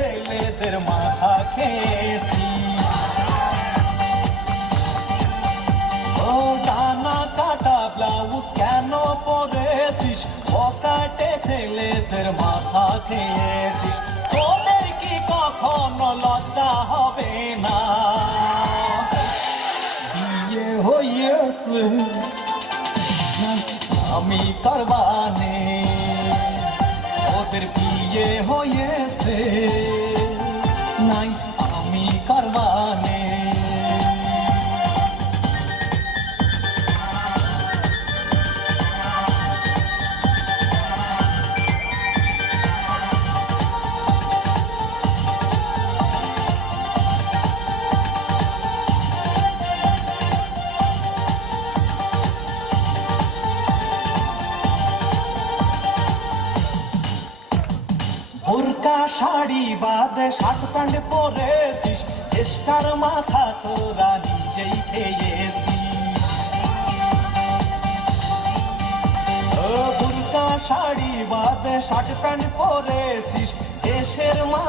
ছেলেদের মাথা খেয়েছিস ও ডানা কাটা ব্লাউজ কেন পরেছিস? পকেটে ছেলেদের মাথা খেয়েছিস। তোদের কি কখনো লজ্জা হবে না? বিয়ে হয়েছে আমি করবানে ওদের বিয়ে হয়েছে বোরকা শাড়ি বাদে শার্ট প্যান্ট পরেছিস। স্টার মাথা তোরা নিজেই খেয়েছিস। শাড়ি বাদে শার্ট প্যান্ট পরেছিস। দেশের মা